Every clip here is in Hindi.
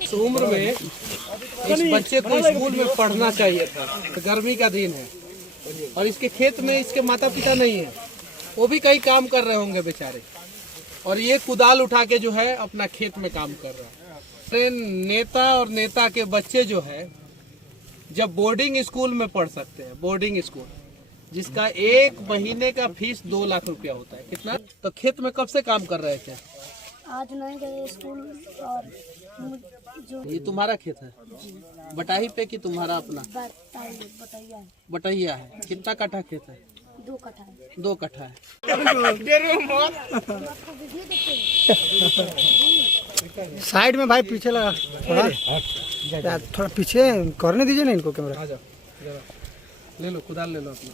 इस उम्र में इस बच्चे को स्कूल में पढ़ना चाहिए था। गर्मी का दिन है और इसके खेत में इसके माता पिता नहीं है, वो भी कई काम कर रहे होंगे बेचारे, और ये कुदाल उठा के जो है अपना खेत में काम कर रहा है। नेता और नेता के बच्चे जो है जब बोर्डिंग स्कूल में पढ़ सकते हैं, बोर्डिंग स्कूल जिसका एक महीने का फीस 2 लाख रुपया होता है, कितना? तो खेत में कब से काम कर रहे थे? आज नहीं गए स्कूल। और जो ये तुम्हारा खेत है? बटाही पे कि तुम्हारा अपना? बटैया है। बटैया है। कितना कट्ठा खेत है? 2 कट्ठा है। 2 कट्ठा है। साइड में भाई पीछे लगा, थोड़ा पीछे करने दीजिए ना इनको कैमरा। आ जाओ, ले लो कुदाल, ले लो अपना।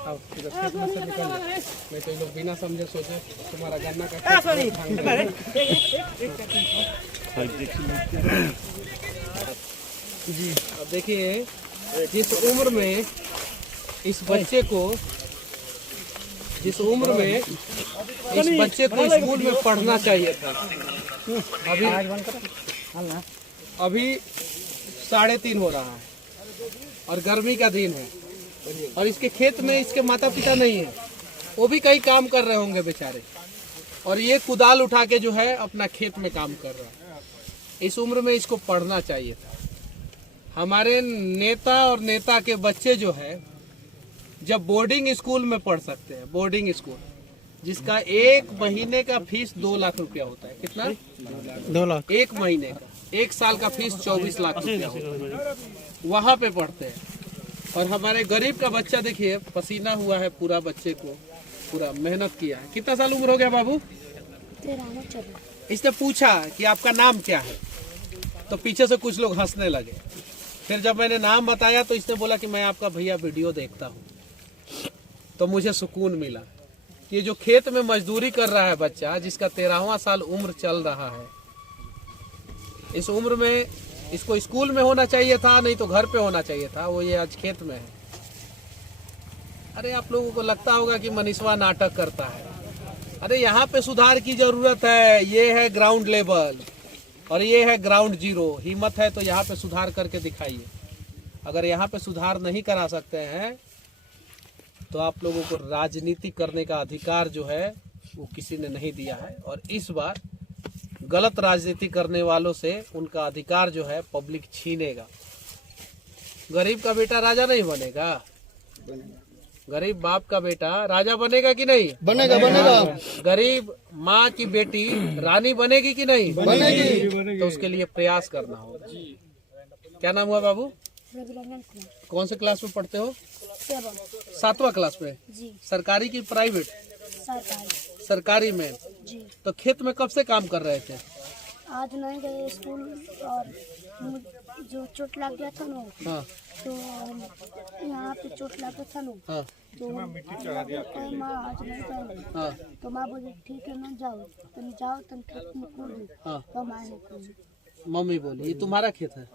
आओ इधर खेत में से निकल जाओ, नहीं तो ये लोग बिना समझे सोचे तुम्हारा गन्ना का खेत जी। अब देखिए जिस उम्र में इस बच्चे को स्कूल में पढ़ना चाहिए था, अभी 3:30 हो रहा है और गर्मी का दिन है और इसके खेत में इसके माता पिता नहीं है, वो भी कई काम कर रहे होंगे बेचारे, और ये कुदाल उठा के जो है अपना खेत में काम कर रहा है। इस उम्र में इसको पढ़ना चाहिए था। हमारे नेता और नेता के बच्चे जो है जब बोर्डिंग स्कूल में पढ़ सकते हैं, बोर्डिंग स्कूल जिसका एक महीने का फीस 2 लाख रुपया होता है, कितना? 2 लाख एक महीने का। 1 साल का फीस 24 लाख रुपया होता है, वहाँ पे पढ़ते हैं। और हमारे गरीब का बच्चा देखिए पसीना हुआ है पूरा, बच्चे को पूरा मेहनत किया है। कितना साल उम्र हो गया बाबू? 13। इसने पूछा कि आपका नाम क्या है, तो पीछे से कुछ लोग हंसने लगे। फिर जब मैंने नाम बताया तो इसने बोला कि मैं आपका भैया वीडियो देखता हूँ। तो मुझे सुकून मिला। ये जो खेत में मजदूरी कर रहा है बच्चा, जिसका 13वां साल उम्र चल रहा है, इस उम्र में इसको स्कूल में होना चाहिए था, नहीं तो घर पे होना चाहिए था। वो ये आज खेत में है। अरे आप लोगों को लगता होगा कि मनीषवा नाटक करता है। अरे यहाँ पे सुधार की जरूरत है। ये है ग्राउंड लेवल और ये है ग्राउंड जीरो। हिम्मत है तो यहाँ पे सुधार करके दिखाइए। अगर यहाँ पे सुधार नहीं करा सकते हैं तो आप लोगों को राजनीति करने का अधिकार जो है वो किसी ने नहीं दिया है, और इस बार गलत राजनीति करने वालों से उनका अधिकार जो है पब्लिक छीनेगा। गरीब का बेटा राजा नहीं बनेगा, गरीब बाप का बेटा राजा बनेगा कि नहीं? बनेगा। गरीब माँ की बेटी रानी बनेगी कि नहीं? बनेगी। तो उसके लिए प्रयास करना होगा। क्या नाम हुआ बाबू? कौन से क्लास में पढ़ते हो? 7वां क्लास में। जी। सरकारी की प्राइवेट? सरकारी में। जी। तो खेत में कब से काम कर रहे थे? आज नहीं गए स्कूल। और जो चोट लग गया था ना, हाँ तो यहाँ पे चोट लगा था ना, हाँ तो माँ आज नहीं गए। हाँ तो माँ बोले ठीक है ना, जाओ तुम खेत में कूदो। हाँ। तो माँ ने कूदी। मम्मी बोली ये तुम्हारा खेत है?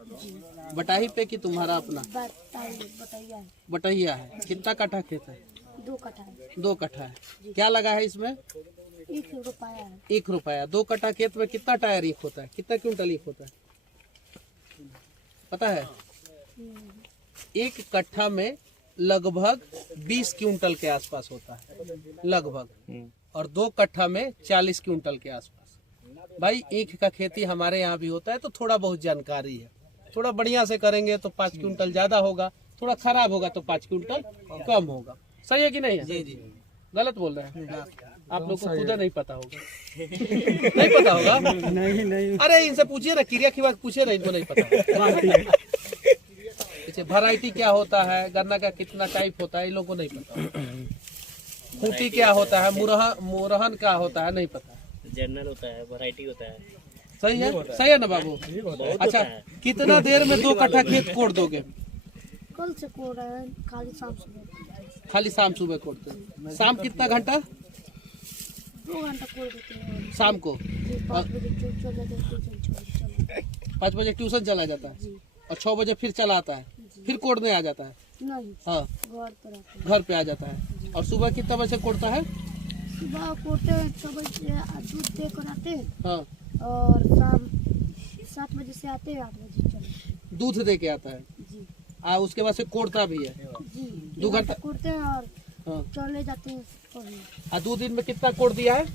बटाही पे कि तुम्हारा अपना? बटैया है। बटैया है। कितना कट्ठा खेत है? 2 कट्ठा है। 2 कट्ठा है। क्या लगा है इसमें? 1 रुपया है। 1 रुपया। 2 कट्ठा खेत में कितना टायर ईख होता है? कितना क्विंटल ईख होता है पता है? 1 कट्ठा में लगभग 20 क्विंटल के आसपास होता है लगभग, और 2 कट्ठा में 40 क्विंटल के आसपास। भाई ईख का खेती हमारे यहाँ भी होता है, तो थोड़ा बहुत जानकारी है। थोड़ा बढ़िया से करेंगे तो 5 क्विंटल ज्यादा होगा, थोड़ा खराब होगा तो 5 क्विंटल कम होगा। सही है कि नहीं है? जी। गलत बोल रहे हैं आप लोग को? खुद नहीं पता होगा। नहीं पता होगा? नहीं। अरे इनसे पूछिए ना, क्रिया की बात पूछिए ना, इनको नहीं पता। वैरायटी क्या होता है, गन्ना का कितना टाइप होता है, इन लोगों को नहीं पता। खूंटी क्या होता है, मुरहन क्या होता है, नहीं पता। जनरल होता है, वैरायटी होता है। सही है ना बाबू? अच्छा, कितना देर में 2 कट्ठा खेत कोड़ दोगे? कल से कोड़ रहे हैं, खाली शाम सुबह कोड़ते हैं। शाम कितना घंटा? 2 घंटा कोड़ देते हैं शाम को। 5 बजे ट्यूशन चला जाता है और 6 बजे फिर चला आता है, फिर कोड़ने आ जाता है। नहीं, हाँ, घर पे आ जाता है। और सुबह कितना बजे कोड़ता है? सुबह कोड़ते हैं 6 बजे, दूध देकर आते हैं। हाँ, और शाम 7 बजे से आते हैं 8 बजे चले। दूध दे के आता है जी उसके बाद से कोड़ता भी है। जी 2 घंटा कुड़ते हैं और हाँ। चले जाते हैं पढ़ने। 2 दिन में कितना कोड़ दिया है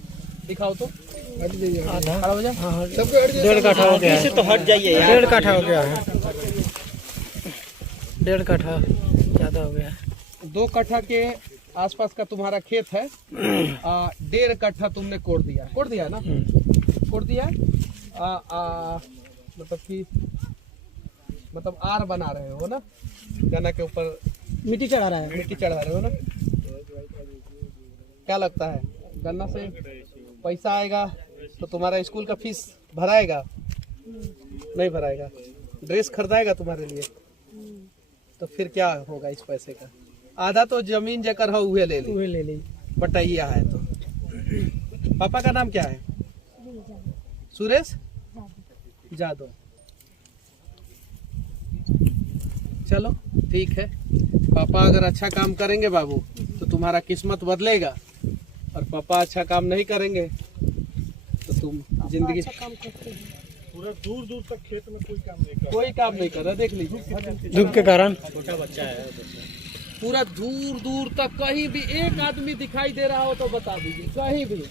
दिखाओ तो। आधा खड़ा हो जा। 1.5 कट्ठा हो गया है। तो हट जाइए यार। 1.5 कट्ठा हो गया है। 1.5 कट्ठा ज्यादा हो गया है। 2 कट्ठा के आसपास का तुम्हारा खेत है। 1.5 कट्ठा तुमने कोड़ दिया है ना। कोड़ दिया है। मतलब आर बना रहे हो ना, गन्ना के ऊपर मिट्टी चढ़ा रहा है। मिट्टी चढ़ा रहे हो ना। क्या लगता है गन्ना से पैसा आएगा तो तुम्हारा स्कूल का फीस भराएगा? नहीं भराएगा। ड्रेस खरीदाएगा तुम्हारे लिए? तो फिर क्या होगा इस पैसे का? आधा तो जमीन जकर हो उहे ले ली बटैया है। तो पापा का नाम क्या है? सुरेश जादव। चलो ठीक है, पापा अगर अच्छा काम करेंगे बाबू तो तुम्हारा किस्मत बदलेगा, और पापा अच्छा काम नहीं करेंगे तो तुम जिंदगी अच्छा काम करते हैं। पूरा दूर दूर तक खेत में कोई काम नहीं कर रहा। देख लीजिए धूप के कारण छोटा बच्चा है। पूरा दूर दूर तक कहीं भी एक आदमी दिखाई दे रहा हो तो बता दीजिए। कहीं भी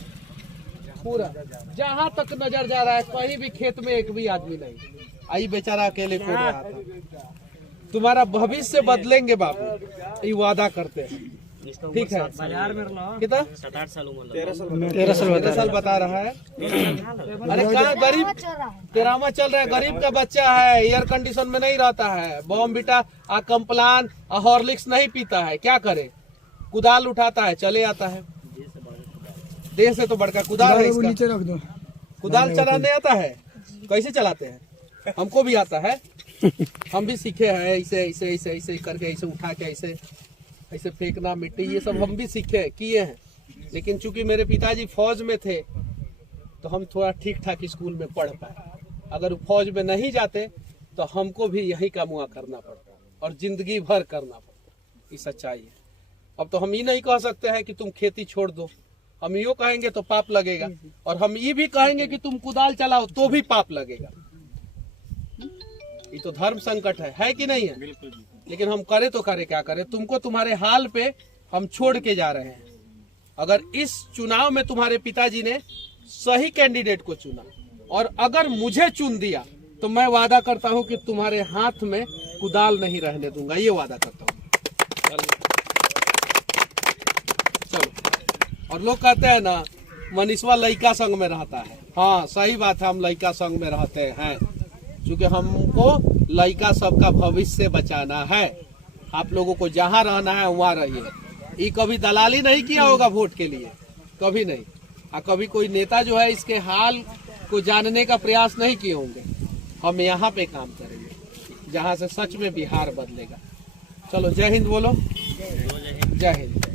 पूरा जहाँ तक नजर जा रहा है कहीं भी खेत में एक भी आदमी नहीं। आई बेचारा अकेले कोड़ रहा था। तुम्हारा भविष्य बदलेंगे बाबू, ये वादा करते हैं। ठीक है कितना 7-8 साल उम्र 13 साल बता रहा है। अरे कहाँ गरीब चल रहा है। 13वां चल रहा है। गरीब का बच्चा है, एयर कंडीशन में नहीं रहता है, बॉम्बिटा कम्प्लान हॉर्लिक्स नहीं पीता है। क्या करे? कुदाल उठाता है चले आता है। देह से तो बड़का कुदाल है इसका। नीचे रख दो। कुदाल चलाने आता है? कैसे चलाते हैं? हमको भी आता है, हम भी सीखे हैं। ऐसे ऐसे ऐसे ऐसे करके ऐसे उठा के ऐसे ऐसे फेंकना मिट्टी, ये सब हम भी सीखे किए हैं। लेकिन चूंकि मेरे पिताजी फौज में थे तो हम थोड़ा ठीक ठाक स्कूल में पढ़ पाए। अगर फौज में नहीं जाते तो हमको भी यही का मुआ करना पड़ता और जिंदगी भर करना पड़ता। ये सच्चाई है। अब तो हम ये नहीं कह सकते हैं कि तुम खेती छोड़ दो। हम यो कहेंगे तो पाप लगेगा, और हम ये भी कहेंगे कि तुम कुदाल चलाओ तो भी पाप लगेगा। ये तो धर्म संकट है कि नहीं है? लेकिन हम करे तो करे क्या करे? तुमको तुम्हारे हाल पे हम छोड़ के जा रहे हैं। अगर इस चुनाव में तुम्हारे पिताजी ने सही कैंडिडेट को चुना और अगर मुझे चुन दिया तो मैं वादा करता हूं कि तुम्हारे हाथ में कुदाल नहीं रहने दूंगा। ये वादा करता हूं। चलो। और लोग कहते हैं ना मनीषवा लड़का संग में रहता है। हाँ सही बात है, हम लड़का संग में रहते हैं क्योंकि हमको लड़का सबका भविष्य बचाना है। आप लोगों को जहाँ रहना है वहाँ रहिए। ये कभी दलाली नहीं किया होगा वोट के लिए, कभी नहीं। और कभी कोई नेता जो है इसके हाल को जानने का प्रयास नहीं किए होंगे। हम यहाँ पे काम करेंगे जहाँ से सच में बिहार बदलेगा। चलो जय हिंद बोलो। जय हिंद।